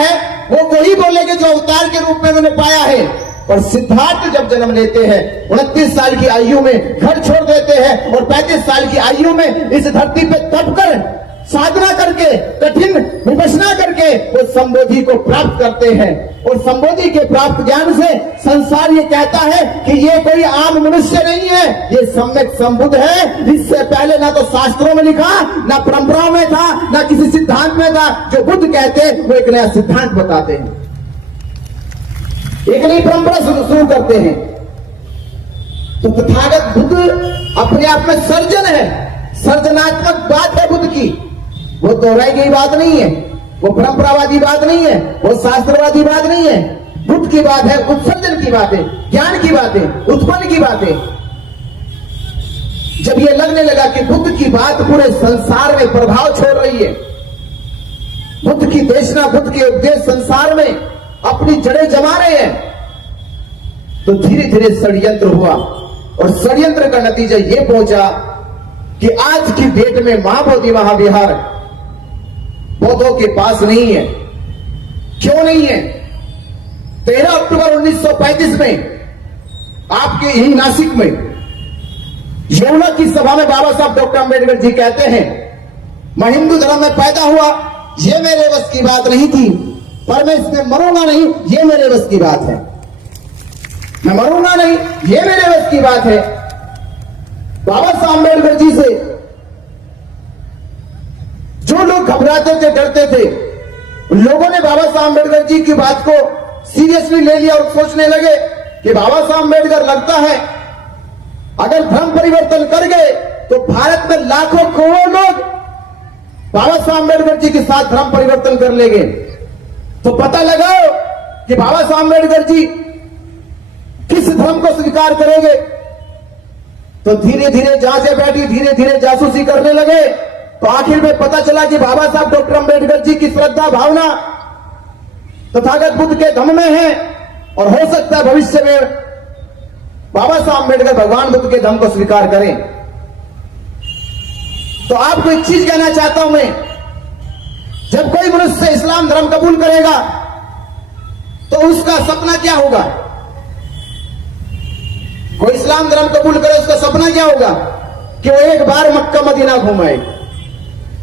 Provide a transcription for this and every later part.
है वो वही बोलेंगे जो अवतार के रूप में उन्होंने पाया है। और सिद्धार्थ जब जन्म लेते हैं 29 साल की आयु में घर छोड़ देते हैं और 35 साल की आयु में इस धरती पे तप कर साधना करके कठिन विपश्यना करके वो संबोधि को प्राप्त करते हैं। और संबोधि के प्राप्त ज्ञान से संसार ये कहता है कि ये कोई आम मनुष्य नहीं है, ये सम्यक संबुद्ध है। इससे पहले ना तो शास्त्रों में लिखा, ना परंपराओं में था, ना किसी सिद्धांत में था। जो बुद्ध कहते हैं वो एक नया सिद्धांत बताते हैं, एक नई परंपरा शुरू करते हैं। तो तथागत बुद्ध अपने आप में सर्जन है, सर्जनात्मक बात है बुद्ध की। वो दोहराई गई बात नहीं है, वो परंपरावादी बात नहीं है, वो शास्त्रवादी बात नहीं है। बुद्ध की बात है, उत्सर्जन की बात है, ज्ञान की बात है, उत्पन्न की बात है। जब ये लगने लगा कि बुद्ध की बात पूरे संसार में प्रभाव छोड़ रही है, बुद्ध की देशना, बुद्ध के उपदेश संसार में अपनी जड़ें जमा रहे हैं, तो धीरे धीरे षड्यंत्र हुआ। और षड्यंत्र का नतीजा यह पहुंचा कि आज की डेट में महाबोधि महाविहार बौद्धों के पास नहीं है। क्यों नहीं है? 13 अक्टूबर 1935 में आपके यही नासिक में यमुना की सभा में बाबा साहब डॉक्टर अंबेडकर जी कहते हैं, मैं हिंदू धर्म में पैदा हुआ, यह मेरे बस की बात नहीं थी, पर मैं इसमें मरूंगा नहीं, यह मेरे बस की बात है। मैं मरूंगा नहीं, यह मेरे बस की बात है। बाबा साहब अंबेडकर जी से जो लोग घबराते थे, डरते थे, लोगों ने बाबा साहब अंबेडकर जी की बात को सीरियसली ले लिया और सोचने लगे कि बाबा साहब अंबेडकर लगता है अगर धर्म परिवर्तन कर गए तो भारत में लाखों करोड़ों लोग बाबा साहब अंबेडकर जी के साथ धर्म परिवर्तन कर लेंगे। तो पता लगाओ कि बाबा साहब अंबेडकर जी किस धर्म को स्वीकार करेंगे। तो धीरे धीरे जांचें बैठी, धीरे धीरे जासूसी करने लगे। तो आखिर में पता चला कि बाबा साहब डॉक्टर अंबेडकर जी की श्रद्धा भावना तथागत बुद्ध के धम्म में है, और हो सकता है भविष्य में बाबा साहब अंबेडकर भगवान बुद्ध के धम्म को स्वीकार करें। तो आपको एक चीज कहना चाहता हूं मैं, जब कोई मनुष्य इस्लाम धर्म कबूल करेगा तो उसका सपना क्या होगा? कोई इस्लाम धर्म कबूल करे, उसका सपना क्या होगा? कि वो एक बार मक्का मदीना घुमाए।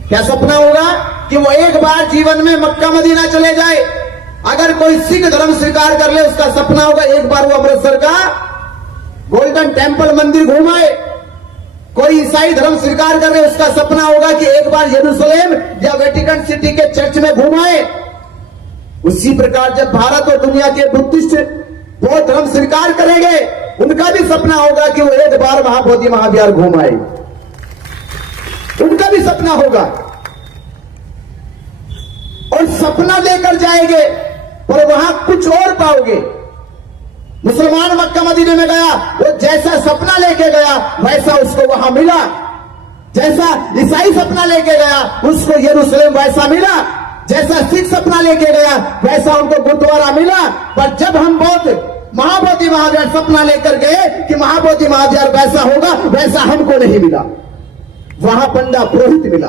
क्या सपना होगा? कि वो एक बार जीवन में मक्का मदीना चले जाए। अगर कोई सिख धर्म स्वीकार कर ले, उसका सपना होगा एक बार वो अमृतसर का गोल्डन टेम्पल मंदिर घुमाए। कोई ईसाई धर्म स्वीकार कर ले, उसका सपना होगा कि एक बार यरूशलेम या वेटिकन सिटी के चर्च में घुमाए। उसी प्रकार जब भारत और दुनिया के बुद्धिस्ट बौद्ध धर्म स्वीकार करेंगे, उनका भी सपना होगा कि वो एक बार महाबोधि महाविहार घुमाए। उनका भी सपना होगा, और सपना लेकर जाएंगे पर वहां कुछ और पाओगे। मुसलमान मक्का मदीने में गया, वो जैसा सपना लेके गया वैसा उसको वहां मिला। जैसा ईसाई सपना लेके गया उसको यरूशलेम वैसा मिला। जैसा सिख सपना लेके गया वैसा उनको गुरुद्वारा मिला। पर जब हम बौद्ध महाबोधि महाविहार सपना लेकर गए कि महाबोधि महाविहार वैसा होगा, वैसा हमको नहीं मिला। वहां पंडा पुरोहित मिला,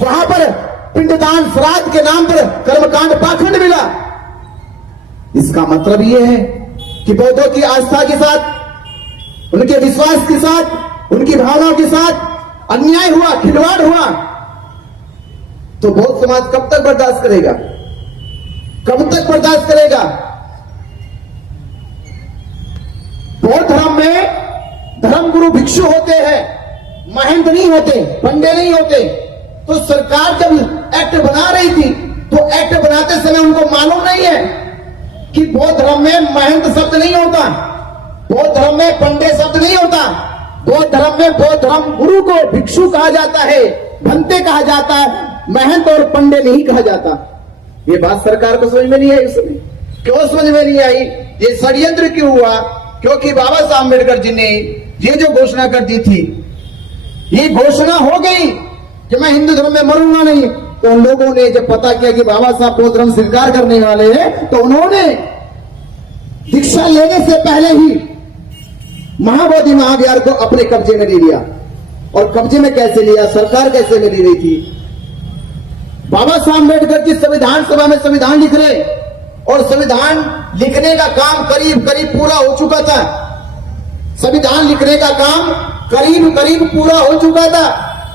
वहां पर पिंडदान श्राद्ध के नाम पर कर्मकांड पाखंड मिला। इसका मतलब यह है कि बौद्धों की आस्था के साथ, उनके विश्वास के साथ, उनकी भावनाओं के साथ अन्याय हुआ, खिलवाड़ हुआ। तो बौद्ध समाज कब तक बर्दाश्त करेगा? कब तक बर्दाश्त करेगा? बौद्ध धर्म में धर्म गुरु भिक्षु होते हैं, महंत नहीं होते, पंडे नहीं होते। तो सरकार जब एक्ट बना रही थी तो एक्ट बनाते समय उनको मालूम नहीं है कि बौद्ध धर्म में महंत शब्द नहीं होता, बौद्ध धर्म में पंडे शब्द नहीं होता। बौद्ध धर्म में बौद्ध धर्म गुरु को भिक्षु कहा जाता है, भंते कहा जाता है, महंत और पंडे नहीं कहा जाता। ये बात सरकार को समझ में नहीं आई। उसमें क्यों समझ में नहीं आई? ये षड्यंत्र क्यों हुआ? क्योंकि बाबा साहब अम्बेडकर जी ने ये जो घोषणा कर दी थी, ये घोषणा हो गई कि मैं हिंदू धर्म में मरूंगा नहीं। तो उन लोगों ने जब पता किया कि बाबा साहब बौद्ध धर्म स्वीकार करने वाले हैं, तो उन्होंने दीक्षा लेने से पहले ही महाबोधि महाविहार को अपने कब्जे में ले लिया। और कब्जे में कैसे लिया? सरकार कैसे में ले रही थी? बाबा साहब अम्बेडकर जी संविधान सभा में संविधान लिख रहे और संविधान लिखने का काम करीब करीब पूरा हो चुका था। संविधान लिखने का काम करीब करीब पूरा हो चुका था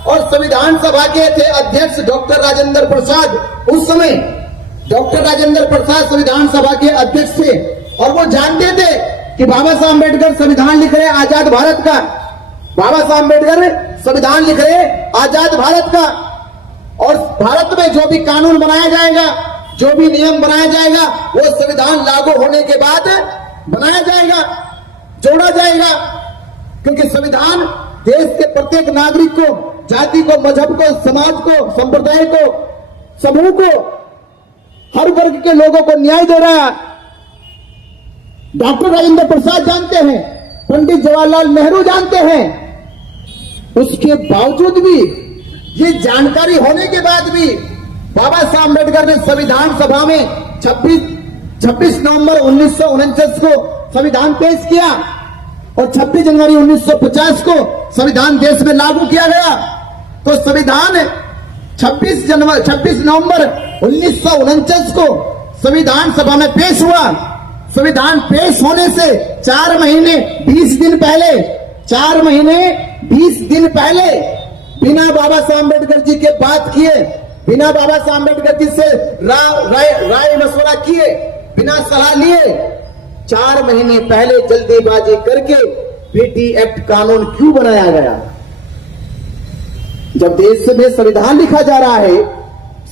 और संविधान सभा के थे अध्यक्ष डॉक्टर राजेंद्र प्रसाद। उस समय डॉक्टर राजेंद्र प्रसाद संविधान सभा के अध्यक्ष थे और वो जानते थे कि बाबा साहब अम्बेडकर संविधान लिख रहे आजाद भारत का। बाबा साहब अम्बेडकर संविधान लिख रहे आजाद भारत का और भारत में जो भी कानून बनाया जाएगा, जो भी नियम बनाया जाएगा, वो संविधान लागू होने के बाद बनाया जाएगा, जोड़ा जाएगा। क्योंकि संविधान देश के प्रत्येक नागरिक को, जाति को, मजहब को, समाज को, संप्रदाय को, समूह को, हर वर्ग के लोगों को न्याय दे रहा है। डॉक्टर राजेंद्र प्रसाद जानते हैं, पंडित जवाहरलाल नेहरू जानते हैं। उसके बावजूद भी, ये जानकारी होने के बाद भी बाबा साहब अम्बेडकर ने संविधान सभा में 26 नवंबर 1949 को संविधान पेश किया और 26 जनवरी 1950 को संविधान देश में लागू किया गया। तो संविधान 26 नवंबर 1949 को संविधान सभा में पेश हुआ। संविधान पेश होने से 4 महीने 20 दिन पहले, 4 महीने 20 दिन पहले, बिना बाबा साहब अम्बेडकर जी के बात किए, बिना बाबा साहब अम्बेडकर जी से राय मशवरा किए, बिना सलाह लिए, 4 महीने पहले जल्दीबाजी करके बीटी एक्ट कानून क्यों बनाया गया? जब देश में संविधान लिखा जा रहा है,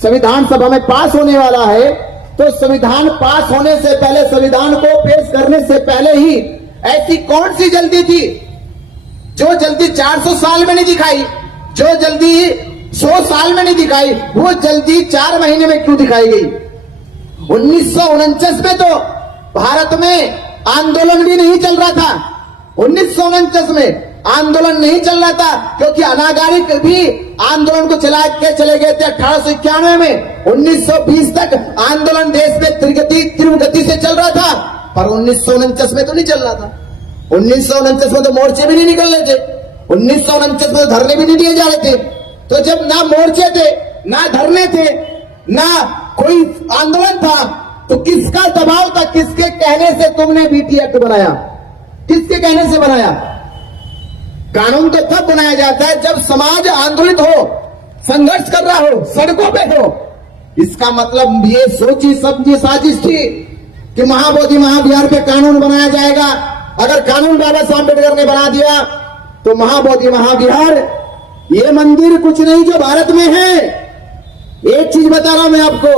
संविधान सभा में पास होने वाला है, तो संविधान पास होने से पहले, संविधान को पेश करने से पहले ही ऐसी कौन सी जल्दी थी? जो जल्दी 400 साल में नहीं दिखाई, जो जल्दी 100 साल में नहीं दिखाई, वो जल्दी 4 महीने में क्यों दिखाई गई? 1949 में तो भारत में आंदोलन भी नहीं चल रहा था। 1949 में आंदोलन नहीं चल रहा था क्योंकि अनागारिक भी आंदोलन को चला के चले गए थे 1891 में। 1920 तक आंदोलन देश में तीव्र गति से चल रहा था, पर 1949 में तो नहीं चल रहा था। 1949 में तो मोर्चे भी नहीं निकल रहे थे, 1949 में तो धरने भी नहीं दिए जा रहे थे। तो जब ना मोर्चे थे, ना धरने थे, ना कोई आंदोलन था, तो किसका दबाव था? किसके कहने से तुमने बीटी एक्ट बनाया? किसके कहने से बनाया? कानून तो तब बनाया जाता है जब समाज आंदोलित हो, संघर्ष कर रहा हो, सड़कों पे हो। इसका मतलब ये सोची समझी साजिश थी कि महाबोधि महाविहार पे कानून बनाया जाएगा। अगर कानून बाबा साहब अम्बेडकर ने बना दिया तो महाबोधि महाविहार, ये मंदिर कुछ नहीं जो भारत में है। एक चीज बता रहा हूं मैं आपको,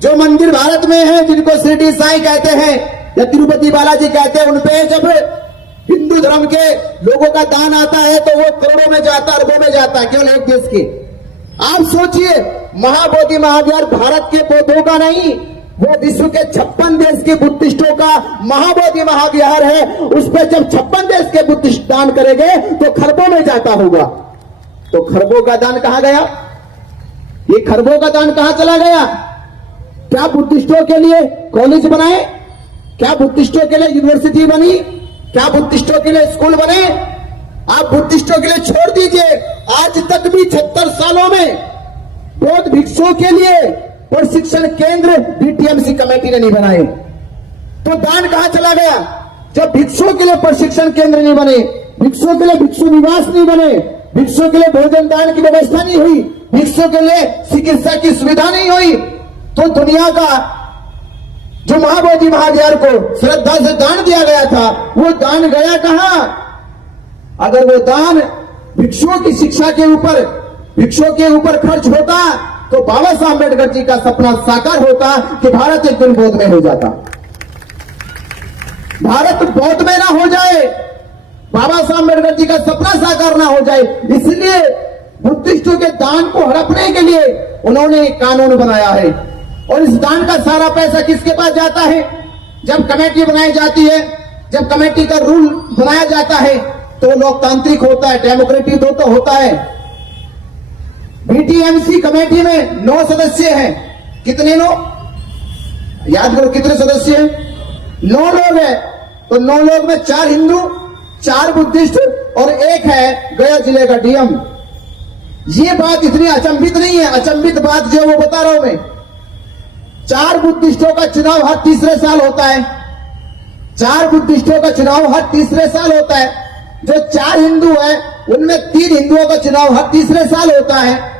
जो मंदिर भारत में है, जिनको शिरडी साईं कहते हैं या तिरुपति बालाजी कहते हैं, उनपे जब हिंदू धर्म के लोगों का दान आता है तो वो करोड़ों में जाता है, अरबों में जाता है, केवल एक देश के। आप सोचिए, महाबोधि महाविहार भारत के बौद्धों का नहीं, वो विश्व के 56 देश के बुद्धिस्टों का महाबोधि महाविहार है। उस पर जब 56 देश के बुद्धिस्ट दान करेंगे तो खरबों में जाता होगा। तो खरबों का दान कहां गया? ये खरबों का दान कहां चला गया? क्या बुद्धिस्टों के लिए कॉलेज बनाए? क्या बुद्धिस्टों के लिए यूनिवर्सिटी बनी? क्या बुद्धिस्टों के लिए स्कूल बने? आप बुद्धिस्टों के लिए छोड़ दीजिए, आज तक भी 76 सालों में बौद्ध भिक्षुओं के लिए प्रशिक्षण केंद्र बीटीएमसी कमेटी ने नहीं बनाए। तो दान कहां चला गया? जब भिक्षुओं के लिए प्रशिक्षण केंद्र नहीं बने, भिक्षुओं के लिए भिक्षु निवास नहीं बने, भिक्षुओं के लिए भोजन दान की व्यवस्था नहीं हुई, भिक्षुओं के लिए चिकित्सा की सुविधा नहीं हुई, तो दुनिया का जो महाबोधि महाविहार को श्रद्धा से दान दिया गया था, वो दान गया कहां? अगर वो दान भिक्षुओं की शिक्षा के ऊपर, भिक्षुओं के ऊपर खर्च होता तो बाबा साहब अम्बेडकर जी का सपना साकार होता कि भारत एक दिन बौद्ध में हो जाता। भारत बौद्ध में ना हो जाए, बाबा साहब अम्बेडकर जी का सपना साकार ना हो जाए, इसलिए बुद्धिस्टों के दान को हड़पने के लिए उन्होंने एक कानून बनाया है। और इस दान का सारा पैसा किसके पास जाता है? जब कमेटी बनाई जाती है, जब कमेटी का रूल बनाया जाता है तो लोकतांत्रिक होता है, डेमोक्रेटिक तो होता है। बीटीएमसी कमेटी में 9 सदस्य हैं। कितने 9? याद करो कितने सदस्य हैं? 9 लोग हैं। तो 9 लोग में 4 हिंदू, 4 बुद्धिस्ट और 1 है गया जिले का डीएम। ये बात इतनी अचंभित नहीं है। अचंभित बात जो वो बता रहा हूं मैं, 4 बुद्धिस्टों का चुनाव हर तीसरे साल होता है। 4 बुद्धिस्टों का चुनाव हर तीसरे साल होता है। जो 4 हिंदू है उनमें 3 हिंदुओं का चुनाव हर तीसरे साल होता है।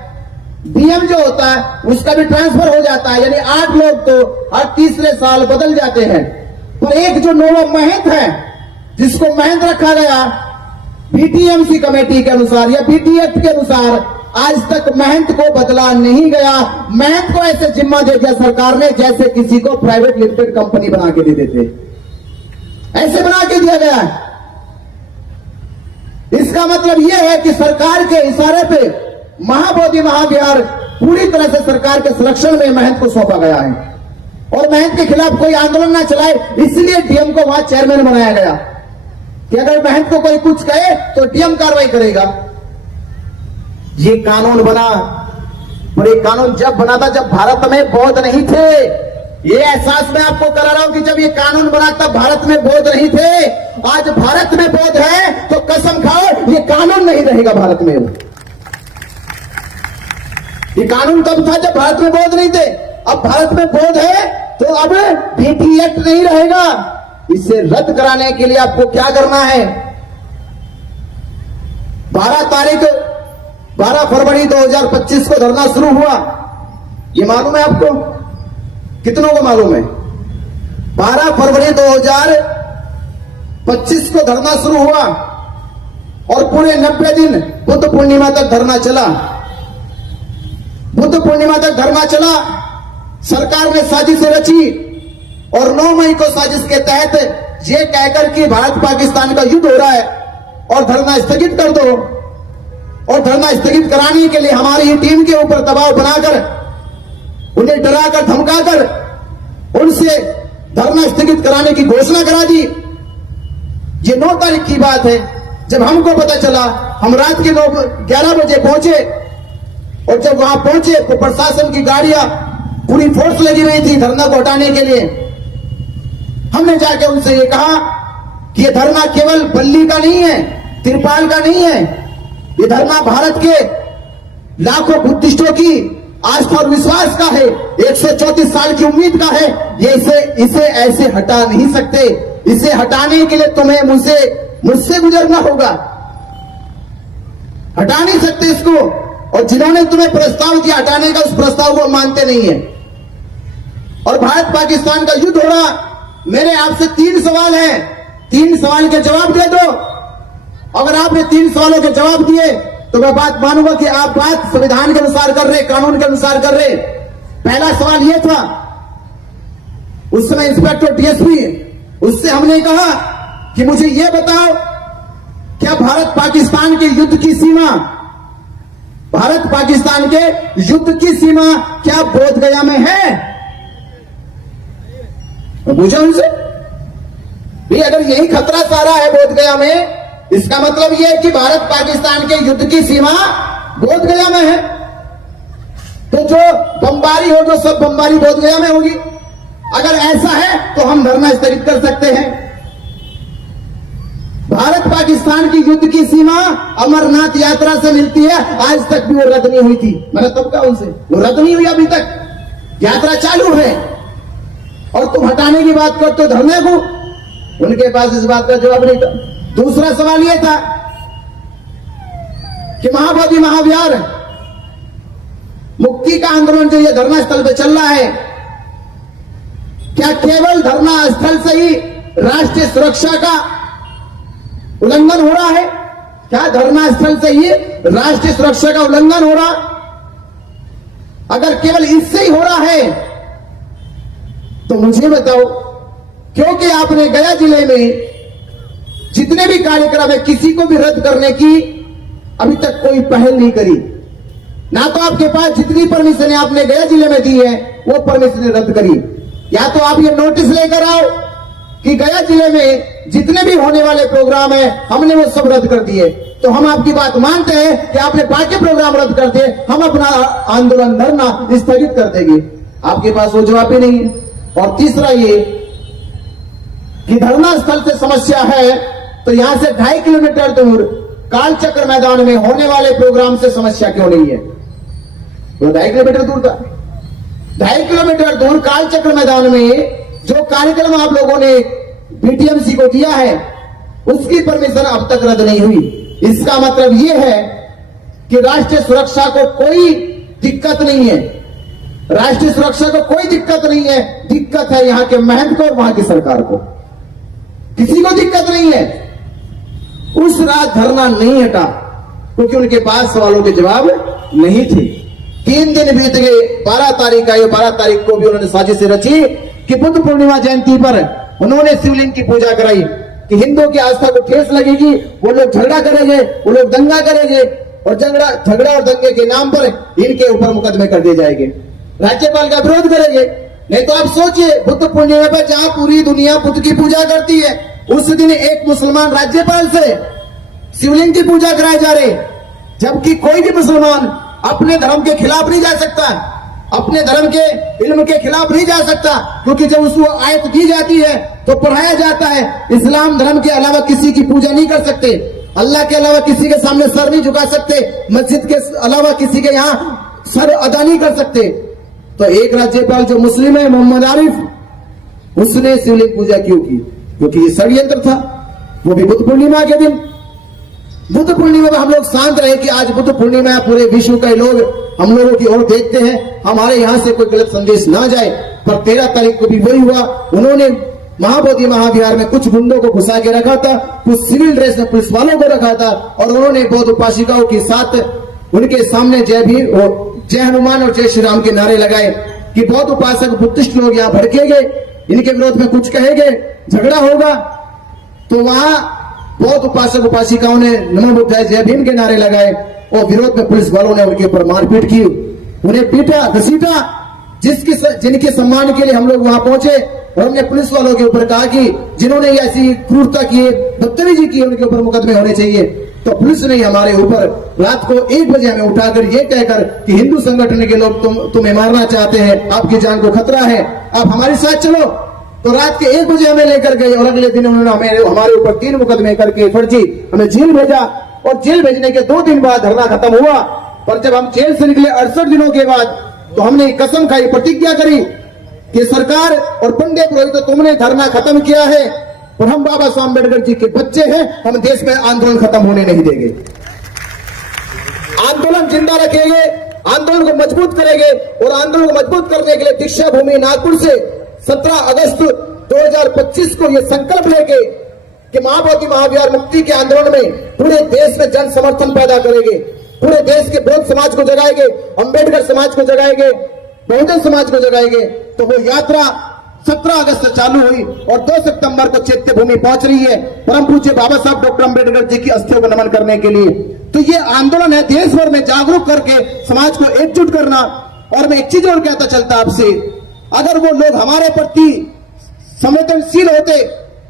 डीएम जो होता है उसका भी ट्रांसफर हो जाता है, यानी 8 लोग तो हर तीसरे साल बदल जाते हैं। पर एक जो नोवा महंत है, जिसको महंत रखा गया बीटीएमसी कमेटी के अनुसार या बीटी एक्ट के अनुसार, आज तक महंत को बदला नहीं गया। महंत को ऐसे जिम्मा दे दिया सरकार ने जैसे किसी को प्राइवेट लिमिटेड कंपनी बना के दे देते, ऐसे बना के दिया गया है। इसका मतलब यह है कि सरकार के इशारे पे महाबोधि महाविहार पूरी तरह से सरकार के संरक्षण में महंत को सौंपा गया है और महंत के खिलाफ कोई आंदोलन ना चलाए, इसलिए डीएम को वहां चेयरमैन बनाया गया कि अगर महंत को कोई कुछ कहे तो डीएम कार्रवाई करेगा। ये कानून बना, पर ये कानून जब बना था जब भारत में बौद्ध नहीं थे। ये एहसास मैं आपको करा रहा हूं कि जब ये कानून बना तब भारत में बौद्ध नहीं थे। आज भारत में बौद्ध है तो कसम खाओ ये कानून नहीं रहेगा भारत में। ये कानून कब था? जब भारत में बौद्ध नहीं थे। अब भारत में बौद्ध है तो अब बीटी एक्ट नहीं रहेगा। इसे रद्द कराने के लिए आपको क्या करना है? 12 फरवरी 2025 को धरना शुरू हुआ। ये मालूम है आपको? कितनों को मालूम है? 12 फरवरी 2025 को धरना शुरू हुआ और पूरे 90 दिन बुद्ध पूर्णिमा तक धरना चला। बुद्ध पूर्णिमा तक धरना चला। सरकार ने साजिश रची और 9 मई को साजिश के तहत ये कहकर कि भारत पाकिस्तान का युद्ध हो रहा है और धरना स्थगित कर दो, और धरना स्थगित कराने के लिए हमारी ही टीम के ऊपर दबाव बनाकर, उन्हें डराकर धमकाकर उनसे धरना स्थगित कराने की घोषणा करा दी। ये 9 तारीख की बात है। जब हमको पता चला, हम रात के 11 बजे पहुंचे और जब वहां पहुंचे तो प्रशासन की गाड़ियां पूरी फोर्स लगी हुई थी धरना को हटाने के लिए। हमने जाके उनसे ये कहा कि ये धरना केवल बल्ली का नहीं है, तिरपाल का नहीं है, ये धरना भारत के लाखों बुद्धिस्टों की आस्था और विश्वास का है, 134 साल की उम्मीद का है। ये इसे ऐसे हटा नहीं सकते। इसे हटाने के लिए तुम्हें मुझसे गुजरना होगा। हटा नहीं सकते इसको। और जिन्होंने तुम्हें प्रस्ताव दिया हटाने का, उस प्रस्ताव को मानते नहीं है। और भारत पाकिस्तान का युद्ध हो रहा। मेरे आपसे 3 सवाल हैं, 3 सवाल के जवाब दे दो। अगर आपने 3 सवालों के जवाब दिए तो मैं बात मानूंगा कि आप बात संविधान के अनुसार कर रहे, कानून के अनुसार कर रहे। पहला सवाल यह था, उस समय इंस्पेक्टर डीएसपी, उससे हमने कहा कि मुझे यह बताओ, क्या भारत पाकिस्तान के युद्ध की सीमा, भारत पाकिस्तान के युद्ध की सीमा क्या बोध गया में है? पूछा उनसे, भाई अगर यही खतरा सारा है बोध गया में, इसका मतलब यह है कि भारत पाकिस्तान के युद्ध की सीमा बोध गया में है। तो जो बमबारी हो, जो सब बमबारी बोध गया में होगी। अगर ऐसा है तो हम धरना स्थगित कर सकते हैं। भारत पाकिस्तान की युद्ध की सीमा अमरनाथ यात्रा से मिलती है। आज तक भी वो रद्द नहीं हुई थी। मैंने तब कहा उनसे, वो रद्द नहीं हुई अभी तक, यात्रा चालू है और तुम हटाने की बात करते हो धरने को। उनके पास इस बात का जवाब नहीं था। दूसरा सवाल यह था कि महाबोधि महाविहार मुक्ति का आंदोलन जो ये धरना स्थल पे चल रहा है, क्या केवल धरना स्थल से ही राष्ट्रीय सुरक्षा का उल्लंघन हो रहा है? क्या धरना स्थल से ही राष्ट्रीय सुरक्षा का उल्लंघन हो रहा? अगर केवल इससे ही हो रहा है तो मुझे बताओ, क्योंकि आपने गया जिले में जितने भी कार्यक्रम है किसी को भी रद्द करने की अभी तक कोई पहल नहीं करी। ना तो आपके पास जितनी परमिशन आपने गया जिले में दी है वो परमिशन रद्द करी, या तो आप ये नोटिस लेकर आओ कि गया जिले में जितने भी होने वाले प्रोग्राम है हमने वो सब रद्द कर दिए। तो हम आपकी बात मानते हैं कि आपने बाकी प्रोग्राम रद्द कर दिए, हम अपना आंदोलन धरना स्थगित कर देंगे। आपके पास वो जवाब ही नहीं है। और तीसरा ये कि धरना स्थल से समस्या है तो यहां से 2.5 किलोमीटर दूर कालचक्र मैदान में होने वाले प्रोग्राम से समस्या क्यों नहीं है? वो 2.5 किलोमीटर दूर था। 2.5 किलोमीटर दूर कालचक्र मैदान में जो कार्यक्रम आप लोगों ने बीटीएमसी को दिया है, उसकी परमिशन अब तक रद्द नहीं हुई। इसका मतलब यह है कि राष्ट्रीय सुरक्षा को कोई दिक्कत नहीं है। राष्ट्रीय सुरक्षा को कोई दिक्कत नहीं है, दिक्कत है यहां के महंत को और वहां की सरकार को। किसी को दिक्कत नहीं है। उस रात धरना नहीं हटा क्योंकि उनके पास सवालों के जवाब नहीं थे। 3 दिन बीत गए। 12 तारीख आई। 12 तारीख को भी उन्होंने साजिश रची कि बुद्ध पूर्णिमा जयंती पर उन्होंने शिवलिंग की पूजा कराई कि हिंदुओं की आस्था को ठेस लगेगी, वो लोग झगड़ा करेंगे, वो लोग दंगा करेंगे और झगड़ा और दंगे के नाम पर इनके ऊपर मुकदमे कर दिए जाएंगे, राज्यपाल का विरोध करेंगे। नहीं तो आप सोचिए, बुद्ध पूर्णिमा पर जहां पूरी दुनिया बुद्ध की पूजा करती है, उस दिन एक मुसलमान राज्यपाल से शिवलिंग की पूजा कराए जा रहे, जबकि कोई भी मुसलमान अपने धर्म के खिलाफ नहीं जा सकता, अपने धर्म के इल्म के खिलाफ नहीं जा सकता, क्योंकि जब उसको आयत दी जाती है तो पढ़ाया जाता है इस्लाम धर्म के अलावा किसी की पूजा नहीं कर सकते, अल्लाह के अलावा किसी के सामने सर नहीं झुका सकते, मस्जिद के अलावा किसी के यहाँ सर अदा नहीं कर सकते। तो एक राज्यपाल जो मुस्लिम है, मोहम्मद आरिफ, उसने शिवलिंग पूजा क्यों की? क्योंकि ये षड्यंत्र था, वो भी बुद्ध पूर्णिमा के दिन। बुद्ध पूर्णिमा में हम लोग शांत रहे कि आज बुद्ध पूर्णिमा, पूरे विश्व के लोग हम लोगों की ओर देखते हैं, हमारे यहां से कोई गलत संदेश ना जाए। पर 13 तारीख को भी वही हुआ। उन्होंने महाबोधि महाविहार में कुछ गुंडों को घुसा के रखा था, कुछ सिविल ड्रेस में पुलिस वालों को रखा था, और उन्होंने बौद्ध उपासिकाओं के साथ उनके सामने जय भीम और जय हनुमान और जय श्री राम के नारे लगाए कि बौद्ध उपासक बुद्धिस्ट लोग यहाँ भड़केंगे, इनके विरोध में कुछ कहेंगे, झगड़ा होगा। तो वहां बौद्ध उपासक उपासिकाओं ने नमो बुद्धाय जय भीम के नारे लगाए और विरोध में पुलिस वालों ने उनके ऊपर मारपीट की, उन्हें पीटा घसीटा। जिनके सम्मान के लिए हम लोग वहां पहुंचे और हमने पुलिस वालों के ऊपर कहा कि जिन्होंने ऐसी क्रूरता की, बदतमीजी की, उनके ऊपर मुकदमे होने चाहिए। तो पुलिस ने हमारे ऊपर रात को 1 बजे हमें उठाकर ये कहकर कि हिंदू संगठन के लोग तुम्हें मारना चाहते हैं, आपकी जान को खतरा है, आप हमारे साथ चलो। तो रात के 1 बजे हमें लेकर गए और अगले दिन उन्होंने हमारे ऊपर 3 मुकदमे करके फर्जी हमें जेल भेजा। और जेल भेजने के 2 दिन बाद धरना खत्म हुआ। पर जब हम जेल से निकले 68 दिनों के बाद, तो हमने कसम खाई, प्रतिज्ञा करी कि सरकार और पंडित पुरोहित, तो तुमने धरना खत्म किया है और हम बाबा साहब अम्बेडकर जी के बच्चे हैं, हम देश में आंदोलन खत्म होने नहीं देंगे, आंदोलन जिंदा रखेंगे, आंदोलन को मजबूत करेंगे। और आंदोलन को मजबूत करने के लिए दीक्षा भूमि नागपुर से 17 अगस्त 2025 को यह संकल्प लेके कि महाबोधि महाविहार मुक्ति के आंदोलन में पूरे देश में जन समर्थन पैदा करेंगे, पूरे देश के बौद्ध समाज को जगाएंगे, अंबेडकर समाज को जगाएंगे, बहुजन समाज को जगाएंगे। तो वो यात्रा 17 अगस्त से चालू हुई और 2 सितंबर को चैत्य भूमि पहुंच रही है परम पूज्य बाबा साहब डॉक्टर अंबेडकर जी की अस्थियों को नमन करने के लिए। तो ये आंदोलन है देश भर में जागरूक करके समाज को एकजुट करना। और मैं एक चीज और कहता चलता आपसे, अगर वो लोग हमारे प्रति संवेदनशील होते,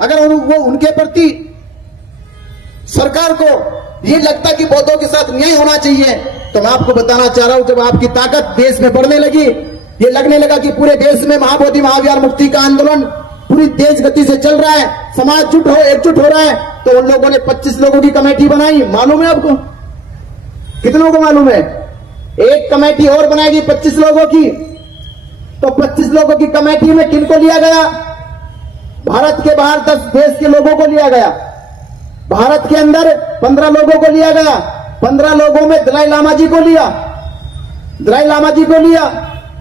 अगर वो उनके प्रति सरकार को ये लगता कि बौद्धों के साथ न्याय होना चाहिए, तो मैं आपको बताना चाह रहा हूं, जब आपकी ताकत देश में बढ़ने लगी, ये लगने लगा कि पूरे देश में महाबोधि महाविहार मुक्ति का आंदोलन पूरी तेज गति से चल रहा है, समाज एकजुट हो रहा है, तो उन लोगों ने 25 लोगों की कमेटी बनाई। मालूम है आपको? कितनों को मालूम है? एक कमेटी और बनाएगी 25 लोगों की। तो 25 लोगों की कमेटी में किनको लिया गया? भारत के बाहर 10 देश के लोगों को लिया गया, भारत के अंदर 15 लोगों को लिया गया। 15 लोगों में दलाई लामा जी को लिया,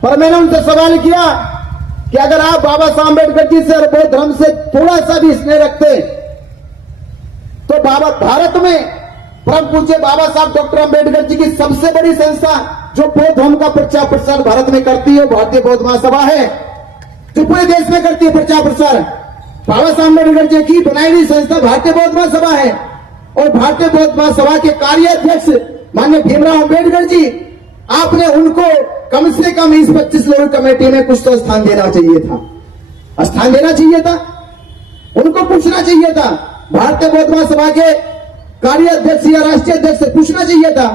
पर मैंने उनसे सवाल किया कि अगर आप बाबा साहब अम्बेडकर जी से और बौद्ध धर्म से थोड़ा सा भी स्नेह रखते, तो भारत में परम पूज्य बाबा साहब डॉक्टर अंबेडकर जी की सबसे बड़ी संस्था जो बौद्ध धर्म का प्रचार प्रसार भारत में करती है, भारतीय बौद्ध महासभा है, जो पूरे देश में करती है प्रचार प्रसार। बाबा साहब अम्बेडकर जी की बनाई हुई संस्था भारतीय बौद्ध महासभा है और भारतीय बौद्ध महासभा के कार्याध्यक्ष माननीय भीमराव अंबेडकर जी, आपने उनको कम से कम इस 25 लोगों कमेटी में कुछ तो स्थान देना चाहिए था, उनको पूछना चाहिए था। भारतीय बौद्ध महासभा के कार्याध्यक्ष या राष्ट्रीय अध्यक्ष से पूछना चाहिए था,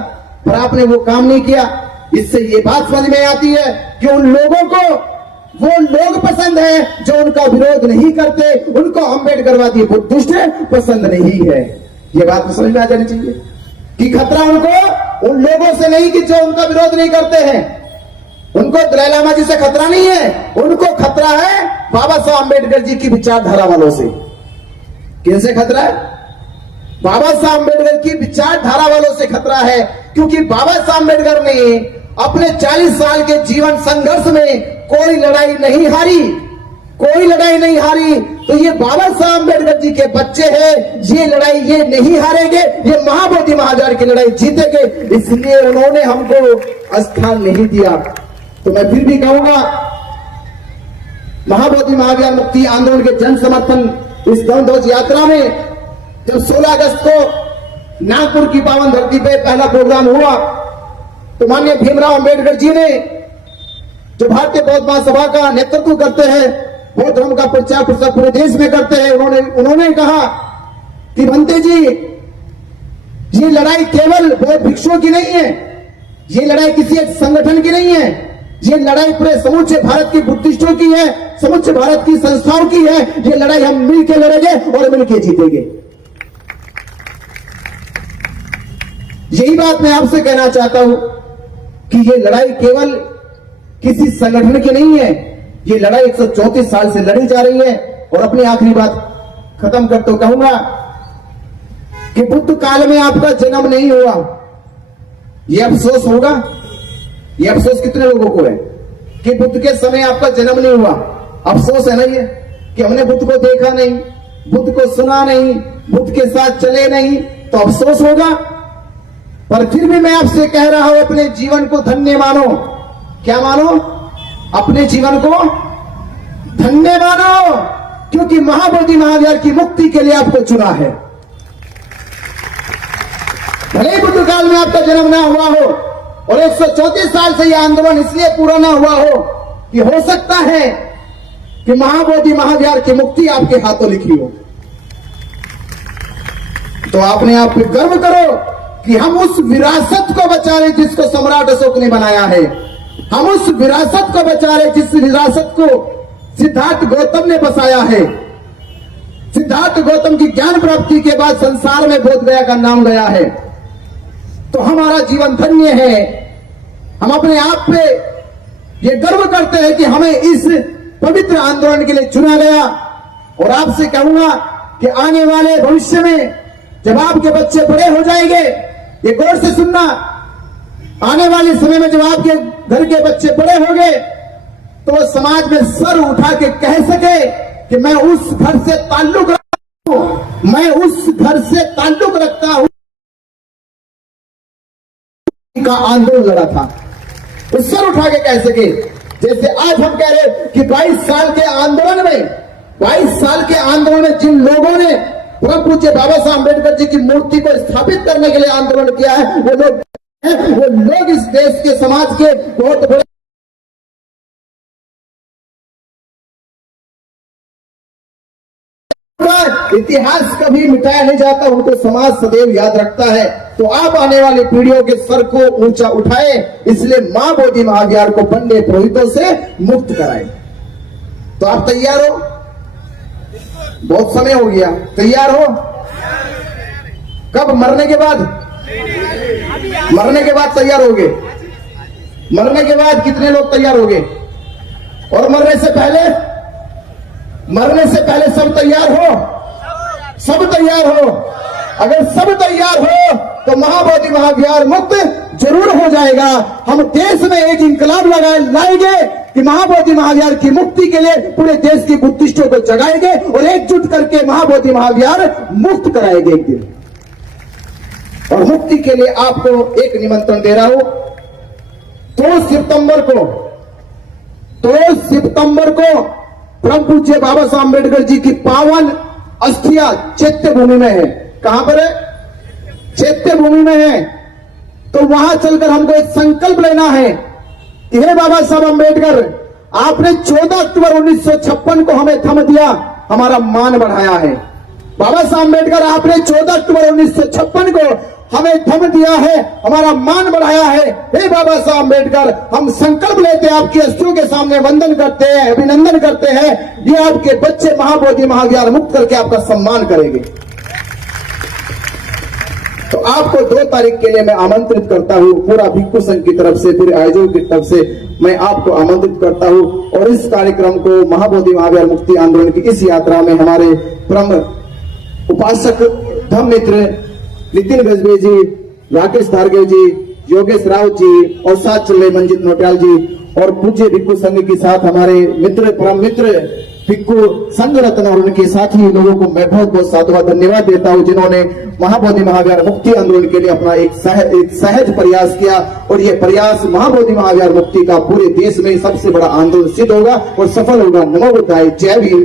पर आपने वो काम नहीं किया। इससे ये बात समझ में आती है कि उन लोगों को वो लोग पसंद है जो उनका विरोध नहीं करते, उनको अम्बेडकरवादी बुद्धिस्ट पसंद नहीं है। ये बात तो समझ में आ जानी चाहिए कि खतरा उनको उन लोगों से नहीं कि जो उनका विरोध नहीं करते हैं। उनको दलाई लामा जी से खतरा नहीं है, उनको खतरा है बाबा साहब अम्बेडकर जी की विचारधारा वालों से। किनसे खतरा है? बाबा साहब अम्बेडकर की विचारधारा वालों से खतरा है, क्योंकि बाबा साहब अम्बेडकर ने अपने 40 साल के जीवन संघर्ष में कोई लड़ाई नहीं हारी, कोई लड़ाई नहीं हारी। तो ये बाबा साहब अम्बेडकर जी के बच्चे हैं, ये लड़ाई ये नहीं हारेंगे, ये महाबोधि महावीर की लड़ाई जीतेंगे। इसलिए उन्होंने हमको स्थान नहीं दिया। तो मैं फिर भी कहूंगा, महाबोधि महावीर मुक्ति आंदोलन के जन समर्थन इस ध्वज यात्रा में जब 16 अगस्त को नागपुर की पावन धरती पे पहला प्रोग्राम हुआ, तो माननीय भीमराव अंबेडकर जी ने, जो भारतीय बौद्ध महासभा का नेतृत्व करते हैं, बौद्ध धर्म का प्रचार प्रसार पूरे देश में करते हैं, उन्होंने कहा कि बंते जी, ये लड़ाई केवल बौद्ध भिक्षुओं की नहीं है, ये लड़ाई किसी एक संगठन की नहीं है, ये लड़ाई पूरे समूचे भारत की बुद्धिस्टों की है, समूचे भारत की संस्थाओं की है। ये लड़ाई हम मिलकर लड़ेंगे और मिलकर जीतेंगे। यही बात मैं आपसे कहना चाहता हूं कि ये लड़ाई केवल किसी संगठन की नहीं है, ये लड़ाई 134 साल से लड़ी जा रही है। और अपनी आखिरी बात खत्म कर तो कहूंगा कि बुद्ध काल में आपका जन्म नहीं हुआ, ये अफसोस होगा। ये अफसोस कितने लोगों को है कि बुद्ध के समय आपका जन्म नहीं हुआ? अफसोस है ना ये कि हमने बुद्ध को देखा नहीं, बुद्ध को सुना नहीं, बुद्ध के साथ चले नहीं, तो अफसोस होगा। पर फिर भी मैं आपसे कह रहा हूं, अपने जीवन को धन्य मानो। क्या मानो? अपने जीवन को धन्य मानो, क्योंकि महाबोधि महावीर की मुक्ति के लिए आपको चुना है। भले ही बुद्ध काल में आपका जन्म ना हुआ हो और 134 साल से यह आंदोलन इसलिए पूरा ना हुआ हो कि हो सकता है कि महाबोधि महावीर की मुक्ति आपके हाथों लिखी हो। तो आपने आप पे गर्व करो कि हम उस विरासत को बचा रहे जिसको सम्राट अशोक ने बनाया है। हम उस विरासत को बचा रहे जिस विरासत को सिद्धार्थ गौतम ने बसाया है। सिद्धार्थ गौतम की ज्ञान प्राप्ति के बाद संसार में बोध गया का नाम गया है। तो हमारा जीवन धन्य है। हम अपने आप पे ये गर्व करते हैं कि हमें इस पवित्र आंदोलन के लिए चुना गया। और आपसे कहूंगा कि आने वाले भविष्य में जब आपके बच्चे बड़े हो जाएंगे, ये गौर से सुनना, आने वाले समय में जब आपके घर के बच्चे बड़े होंगे तो वो समाज में सर उठा के कह सके कि मैं उस घर से ताल्लुक रखता हूं, मैं उस घर से ताल्लुक रखता हूं का आंदोलन लड़ा था। तो सर उठा के कह सके, जैसे आज हम कह रहे कि 22 साल के आंदोलन में, 22 साल के आंदोलन में जिन लोगों ने परम पूज्य बाबा साहब अम्बेडकर जी की मूर्ति को स्थापित करने के लिए आंदोलन किया है, वो लोग इस देश के समाज के बहुत बड़े इतिहास कभी मिटाया नहीं जाता, उनको समाज सदैव याद रखता है। तो आप आने वाली पीढ़ियों के सर को ऊंचा उठाए, इसलिए मां बोधि महावीर को बंदे पुरोहितों से मुक्त कराए। तो आप तैयार हो? बहुत समय हो गया, तैयार हो? कब? मरने के बाद? मरने के बाद तैयार होगे? मरने के बाद कितने लोग तैयार होगे? और मरने से पहले? मरने से पहले सब तैयार हो? सब तैयार हो? अगर सब तैयार हो तो महाबोधि महावीर मुक्त जरूर हो जाएगा। हम देश में एक इंकलाब लाएंगे कि महाबोधि महावीर की मुक्ति के लिए पूरे देश की बुद्धिस्टों को जगाएंगे और एकजुट करके महाबोधि महावीर मुक्त कराएंगे एक दिन। और मुक्ति के लिए आपको एक निमंत्रण दे रहा हूं। 2 सितंबर को परम पूज्य बाबा साहब अम्बेडकर जी की पावन अस्थियां चैत्य भूमि में है। कहां पर है? चैत्य भूमि में है। तो वहां चलकर हमको एक संकल्प लेना है कि हे बाबा साहब अम्बेडकर, आपने 14 अक्टूबर 1956 को हमें थम दिया, हमारा मान बढ़ाया है। बाबा साहब अम्बेडकर, आपने 14 अक्टूबर 1956 को हमें थम दिया है, हमारा मान बढ़ाया है। हे बाबा साहब अम्बेडकर, हम संकल्प लेते हैं, आपकी अस्थियों के सामने वंदन करते हैं, अभिनंदन करते हैं। ये आपके बच्चे महाबोधि महावीर मुक्त करके आपका सम्मान करेंगे। तो आपको 2 तारीख के लिए मैं आमंत्रित करता हूँ, पूरा भिक्खु संघ की तरफ से, पूरे आयोजकों की तरफ से मैं आपको आमंत्रित करता हूँ। और इस कार्यक्रम को महाबोधि महाविहार मुक्ति आंदोलन की इस यात्रा में हमारे परम उपासक धम्म मित्र नितिन गजबे जी, राकेश धारगे जी, योगेश राव जी और साथ चल रहे मंजित नोटियाल जी और पूज्य भिक्खु संघ के साथ हमारे मित्र परम मित्र भिक्खु संघ रत्न और उनके साथी लोगों को मैं बहुत बहुत साधुवाद धन्यवाद देता हूं, जिन्होंने महाबोधि महाविहार मुक्ति आंदोलन के लिए अपना एक सहज प्रयास किया। और ये प्रयास महाबोधि महाविहार मुक्ति का पूरे देश में सबसे बड़ा आंदोलन सिद्ध होगा और सफल होगा। नमो बुद्धाय, जय भीम।